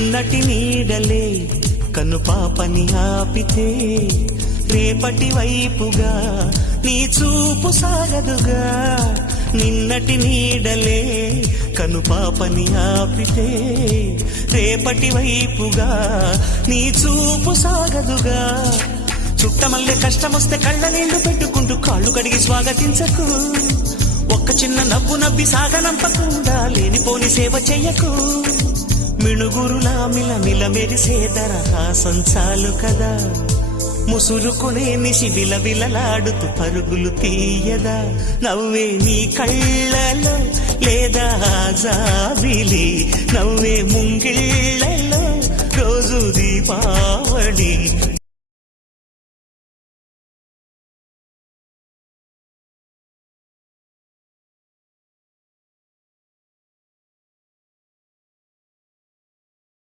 నటి నీడలే కను పాపని ఆపితే రేపటి వైపుగా నీ చూపు సాగదుగా. నిన్నటి నీడలే కను పాపని ఆపితే రేపటి వైపుగా నీ చూపు సాగదుగా. చుట్టమల్లే కష్టమొస్తే కళ్ళ నీళ్లు పెట్టుకుంటూ కాళ్ళు కడిగి స్వాగతించకు. ఒక్క చిన్న నవ్వు నవ్వి సాగనంపకుండా లేనిపోని సేవ చెయ్యకు. మిణుగురులా మిలమిల మెరిసే దరహాసం చాలు కదా. ముసురుకునే నిశి విలవిలలాడుతూ పరుగులు తీయదా. నవ్వే నీ కళ్ళలో లేదా జాబిలి, నవ్వే ముంగిళ్ళలో రోజు దీపావళి.